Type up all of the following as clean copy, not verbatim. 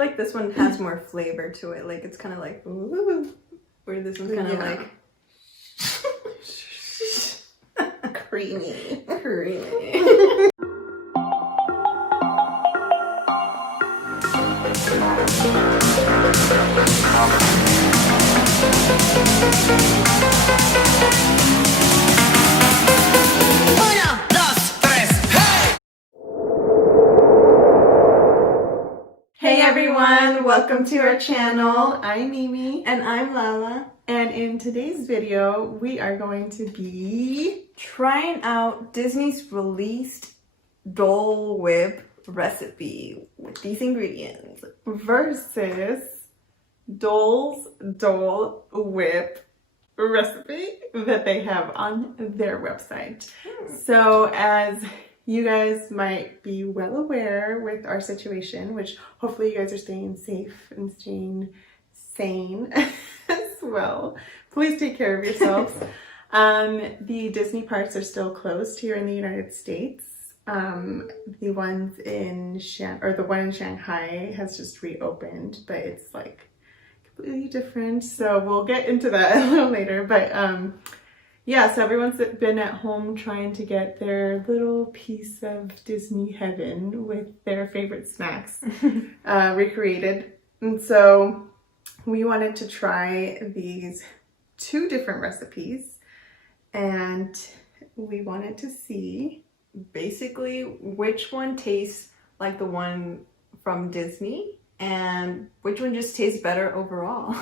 Like this one has more flavor to it. Like it's kind of like ooh, where this one's kind of like creamy. Hey everyone, welcome to our channel. I'm Mimi. And I'm Lala. And in today's video, we are going to be trying out Disney's released Dole Whip recipe with these ingredients versus Dole's Dole Whip recipe that they have on their website. So as you guys might be well aware with our situation, which hopefully you guys are staying safe and staying sane as well. Please take care of yourselves. The Disney parks are still closed here in the United States. The ones in the one in Shanghai has just reopened, but it's like completely different. So we'll get into that a little later. But yeah, so everyone's been at home trying to get their little piece of Disney heaven with their favorite snacks recreated. And so we wanted to try these two different recipes and we wanted to see basically which one tastes like the one from Disney and which one just tastes better overall.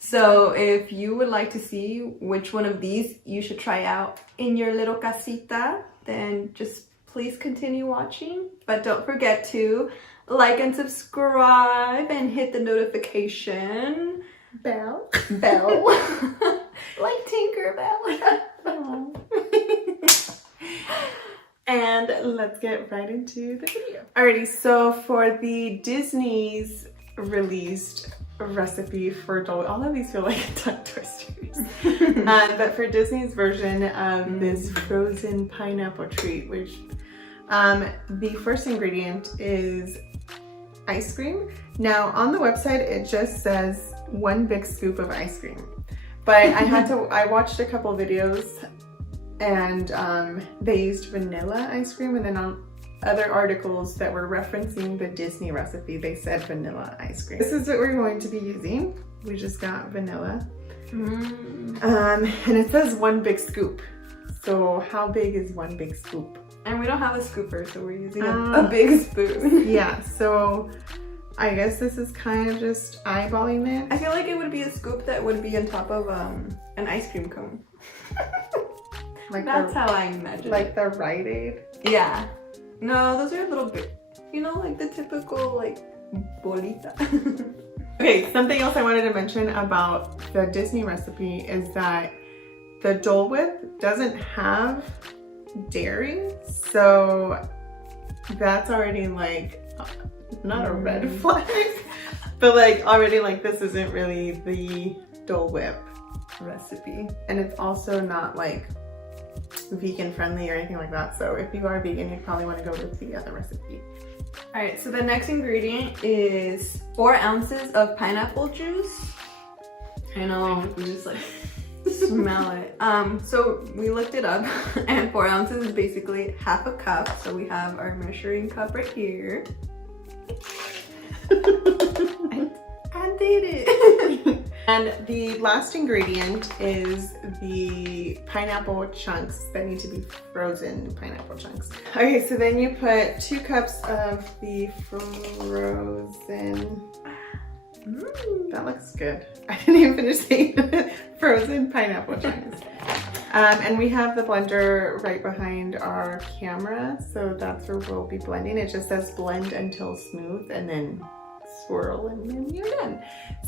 So if you would like to see which one of these you should try out in your little casita, then just please continue watching. But don't forget to like and subscribe and hit the notification bell. Like Tinkerbell. And let's get right into the video. Alrighty, so for the Disney's released recipe for Dole, all of these feel like tongue twisters. But for Disney's version of this frozen pineapple treat, which the first ingredient is ice cream. Now on the website it just says 1 big scoop of ice cream, but I watched a couple videos and they used vanilla ice cream, and then on other articles that were referencing the Disney recipe they said vanilla ice cream. This is what we're going to be using. We just got vanilla. And it says 1 big scoop. So how big is 1 big scoop? And we don't have a scooper, so we're using a big spoon. Yeah, so I guess this is kind of just eyeballing it. I feel like it would be a scoop that would be on top of an ice cream cone. Like that's how I imagine like it. the Rite Aid? Yeah. No, those are a little bit, you know, like the typical like bolita. Okay, something else I wanted to mention about the Disney recipe is that the Dole Whip doesn't have dairy, so that's already like not a red flag, but like already like this isn't really the Dole Whip recipe. And it's also not like vegan friendly or anything like that, so if you are vegan you'd probably want to go with the other recipe. All right, so the next ingredient is 4 ounces of pineapple juice. I know, you just like smell it. So we looked it up and 4 ounces is basically half a cup. So we have our measuring cup right here. I did it. And the last ingredient is the pineapple chunks that need to be frozen pineapple chunks. Okay, so then you put 2 cups of the frozen, that looks good. I didn't even finish saying frozen pineapple chunks. And we have the blender right behind our camera, so that's where we'll be blending. It just says blend until smooth and then swirl and then you're done.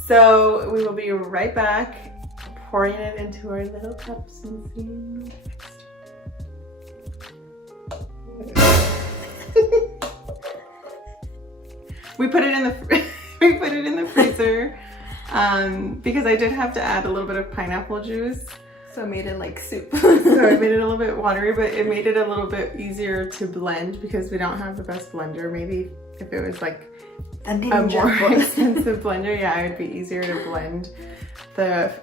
So we will be right back pouring it into our little cups and seeing we put it in the freezer because I did have to add a little bit of pineapple juice. So it made it like soup. So it made it a little bit watery, but it made it a little bit easier to blend because we don't have the best blender. Maybe if it was like a more expensive blender, yeah, it would be easier to blend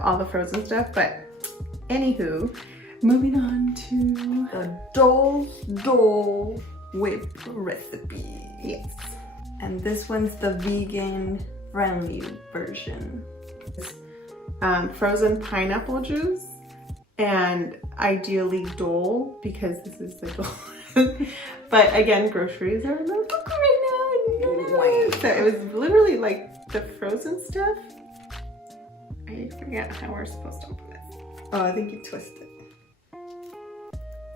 all the frozen stuff. But anywho, moving on to the Dole Whip recipe. Yes. And this one's the vegan friendly version. Frozen pineapple juice, and ideally Dole, because this is the Dole. But again, groceries are a little book right now. So it was literally like the frozen stuff. I forget how we're supposed to open this. Oh, I think you twist it.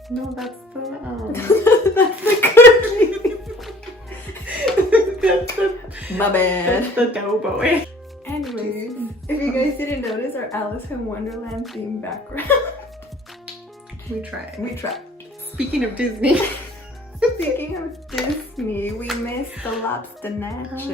No, that's the that's the cookie. My bad. That's the dough boy. Anyways, if you guys didn't notice our Alice in Wonderland theme background. We tried. Speaking of Disney, we missed the lobster nachos.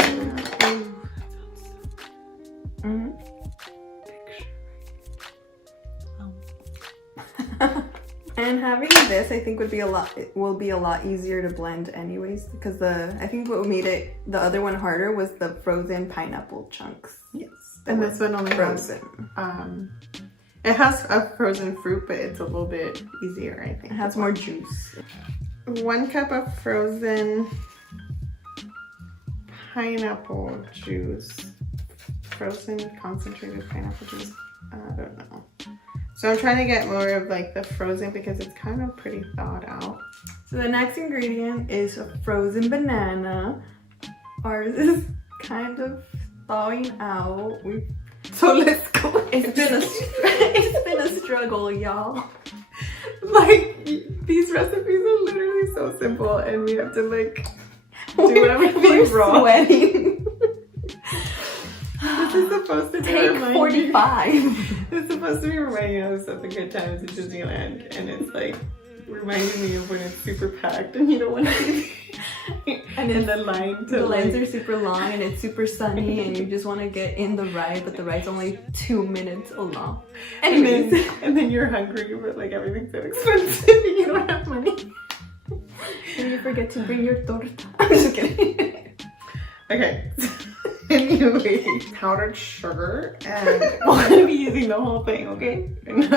And having this, I think, will be a lot easier to blend anyways, because I think what made the other one harder was the frozen pineapple chunks. Yes. And this one only frozen. It has a frozen fruit, but it's a little bit easier, I think. It has more juice. 1 cup of frozen pineapple juice. Frozen concentrated pineapple juice. I don't know. So I'm trying to get more of like the frozen because it's kind of pretty thawed out. So the next ingredient is a frozen banana. Ours is kind of thawing out. So let's go. It's been a struggle, y'all. Like, these recipes are literally so simple, and we have to like do everything wrong. Sweating. This is supposed to be Take 45. It's supposed to be reminding us of the good times at Disneyland, and it's like reminding me of when it's super packed and you don't want to be and in the line to the lines are super long and it's super sunny and you just want to get in the ride, but the ride's only 2 minutes long. And then you're hungry, but like everything's so expensive and you don't have money. And you forget to bring your torta. I'm just kidding. Okay. Anyway, powdered sugar, and we're gonna be using the whole thing, okay? It's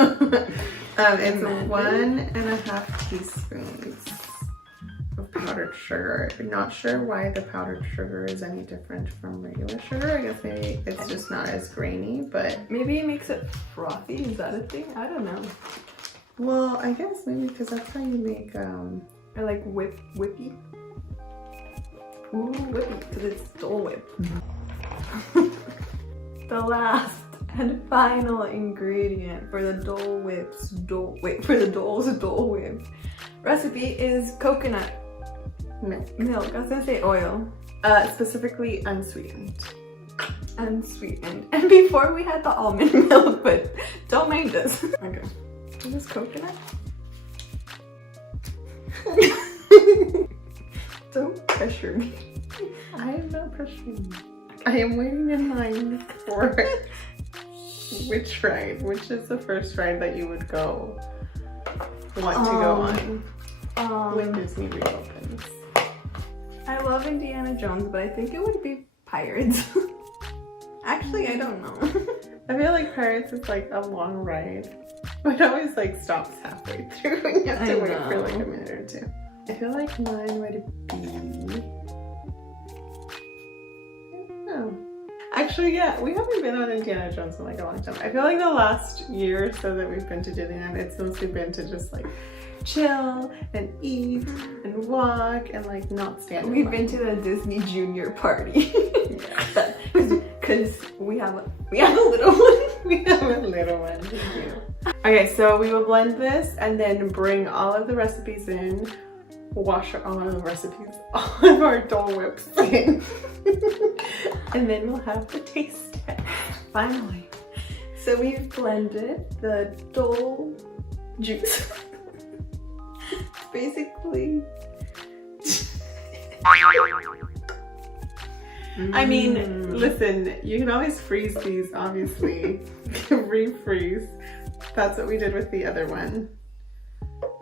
1.5 teaspoons of powdered sugar. I'm not sure why the powdered sugar is any different from regular sugar. I guess maybe it's just not as grainy, but maybe it makes it frothy. Is that a thing? I don't know. Well, I guess maybe because that's how you make or like whippy. Ooh, whippy, because it's Dole Whip. The last and final ingredient for the Dole's Dole Whip recipe is coconut milk. I was gonna say oil. Specifically unsweetened. Unsweetened. And before we had the almond milk, but don't mind us. Okay. Is this coconut? Don't pressure me. I am not pressuring you. I am waiting in line for which ride? Which is the first ride that you would want to go on when Disney reopens? I love Indiana Jones, but I think it would be Pirates. Actually, I don't know. I feel like Pirates is like a long ride. It always like stops halfway through and you have to wait for like a minute or two. I feel like mine would be... Actually, yeah, we haven't been on Indiana Jones in like a long time. I feel like the last year or so that we've been to Disneyland, it's mostly been to just like chill and eat and walk and like not stand. We've been to the Disney Junior party. Yeah. Because we have a little one. We have a little one. Okay, so we will blend this and then bring all of the recipes in. Wash all of the recipes, all of our Dole Whips in. And then we'll have the taste test. Finally. So we've blended the Dole juice. Basically. I mean, listen, you can always freeze these, obviously. Refreeze. That's what we did with the other one.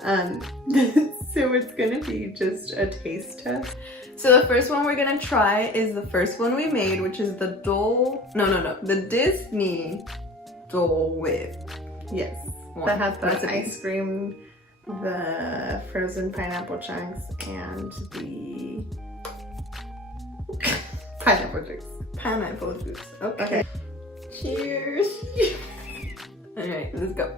So it's gonna be just a taste test. So the first one we're gonna try is the first one we made, which is the the Disney Dole Whip. Yes, that has the ice cream, the frozen pineapple chunks, and the pineapple juice. Pineapple juice. Okay. Cheers. All right, let's go.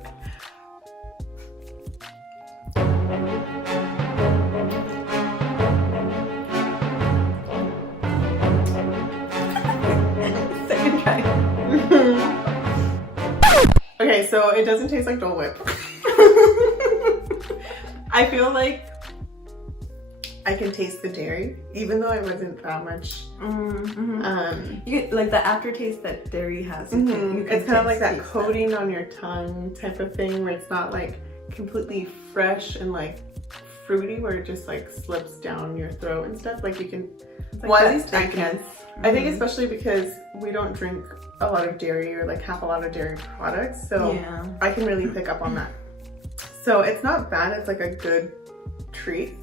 Second try. Okay, so it doesn't taste like Dole Whip. I feel like I can taste the dairy, even though it wasn't that much. You get, like the aftertaste that dairy has. It's kind of like that coating on your tongue type of thing, where it's not like completely fresh and like fruity, where it just like slips down your throat and stuff. Like you can. Like well, at least I can. I think especially because we don't drink a lot of dairy or like have a lot of dairy products, so yeah. I can really pick up on that. So it's not bad. It's like a good treat.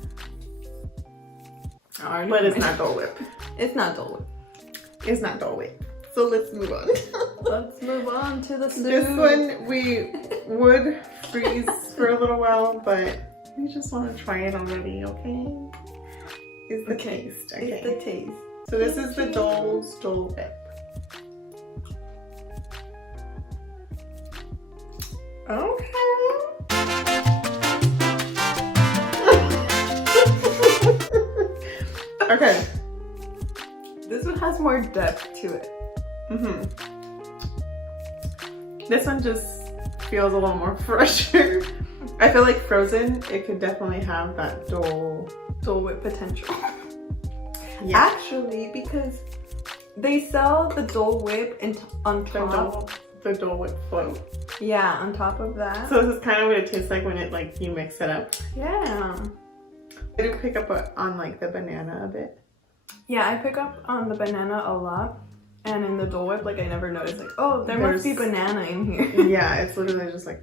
But it's not Dole Whip. It's not Dole Whip. It's not Dole Whip. So let's move on. Let's move on to the soup. This one we would freeze for a little while, but we just want to try it already, okay? It's the taste. Okay. It's the taste. So this is the Dole's Dole Whip. Okay. Okay. This one has more depth to it. This one just feels a little more fresher. I feel like frozen, it could definitely have that Dole Whip potential. Yeah. Actually, because they sell the Dole Whip on top. The Dole Whip float. Yeah, on top of that. So this is kind of what it tastes like when it like you mix it up. Yeah. I do pick up on like the banana a bit. Yeah, I pick up on the banana a lot, and in the Dole Whip, like I never noticed like, oh, there must be banana in here. Yeah, it's literally just like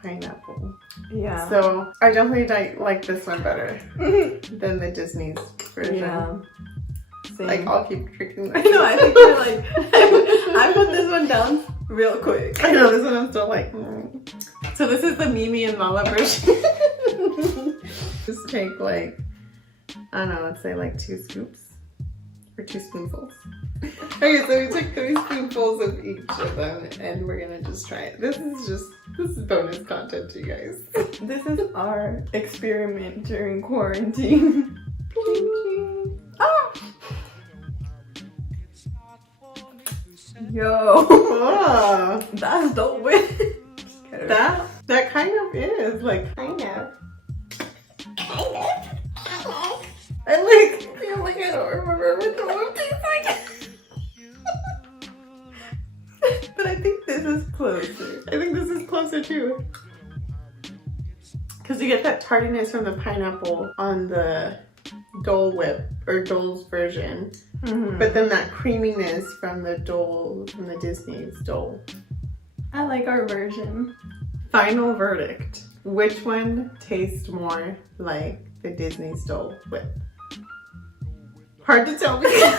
pineapple. Yeah. So I definitely like this one better than the Disney's version. Yeah. Same. Like I'll keep drinking. I know. I think you're like I put this one down real quick. I know this one I'm still like. So this is the Mmmm and Lala version. Just take like, I don't know, let's say like 2 scoops or 2 spoonfuls. Okay, so we took 3 spoonfuls of each of them and we're gonna just try it. This is bonus content to you guys. This is our experiment during quarantine. Ah! Yo, Oh, that's Dole Whip. that kind of is like kind of. I feel like I don't remember what the one tastes like. But I think this is closer. I think this is closer too. Because you get that tardiness from the pineapple on the Dole Whip or Dole's version. But then that creaminess from the Disney's Dole. I like our version. Final verdict. Which one tastes more like the Disney's Dole Whip? Hard to tell because neither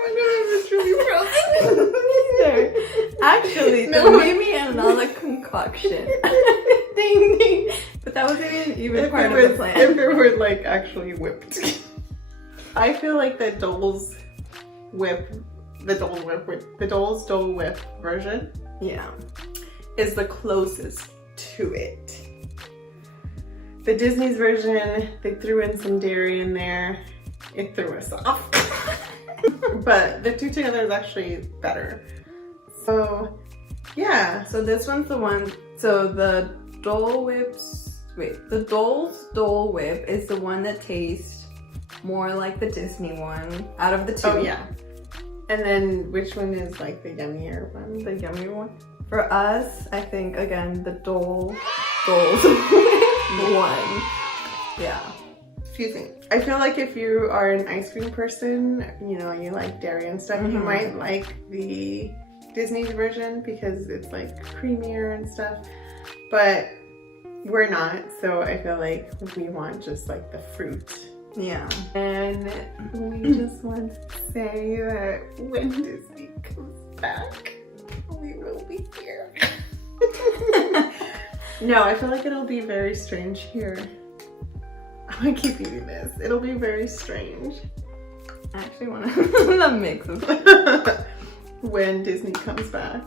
one of us is truly frozen. Neither. Actually, the No. Mmmm and Lala concoction. Ding ding. But that wasn't even part of the plan. If it were like actually whipped. I feel like the Dole's Dole Whip version, Yeah. is the closest to it. The Disney's version, they threw in some dairy in there. It threw us off. But the two together is actually better. So, yeah. So this one's the one. So the Dole's Dole Whip is the one that tastes more like the Disney one out of the 2. Oh, yeah. And then which one is like the yummier one? The yummy one. For us, I think again the Dole's one. Yeah. Excuse me. I feel like if you are an ice cream person, you know, you like dairy and stuff, you might like the Disney's version because it's like creamier and stuff. But we're not, so I feel like we want just like the fruit. Yeah. And we just want to say that when Disney comes back, we will be here. No, I feel like it'll be very strange here. I'm gonna keep eating this. It'll be very strange. I actually want to mix of when Disney comes back.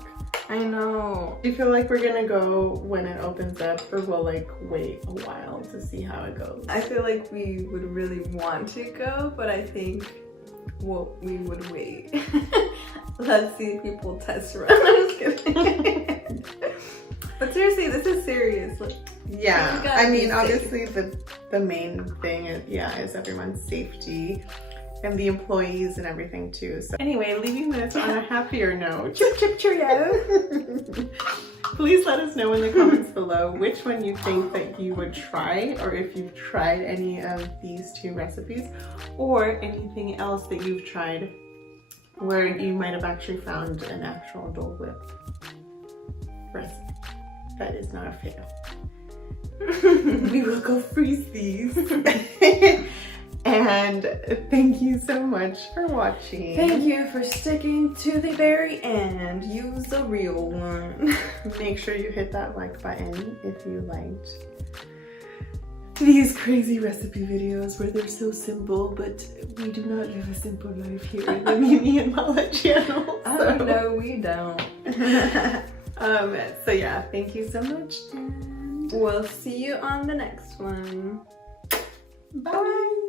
I know. Do you feel like we're gonna go when it opens up, or we'll like wait a while to see how it goes? I feel like we would really want to go, but I think we would wait. Let's see if people test run. I'm just kidding. But seriously, this is serious. Like, yeah, you gotta I mean, be obviously the main thing is everyone's safety and the employees and everything too. So anyway, leaving this on a happier note. Chip chip cheerio. Please let us know in the comments below which one you think that you would try, or if you've tried any of these two recipes, or anything else that you've tried where you might have actually found an actual Dole Whip recipe that is not a fail. We will go freeze these. And thank you so much for watching. Thank you for sticking to the very end. Use the real one. Make sure you hit that like button if you liked these crazy recipe videos where they're so simple, but we do not live a simple life here in the Mmmm and Lala channel. Oh no, we don't. So yeah, thank you so much, and we'll see you on the next one. bye.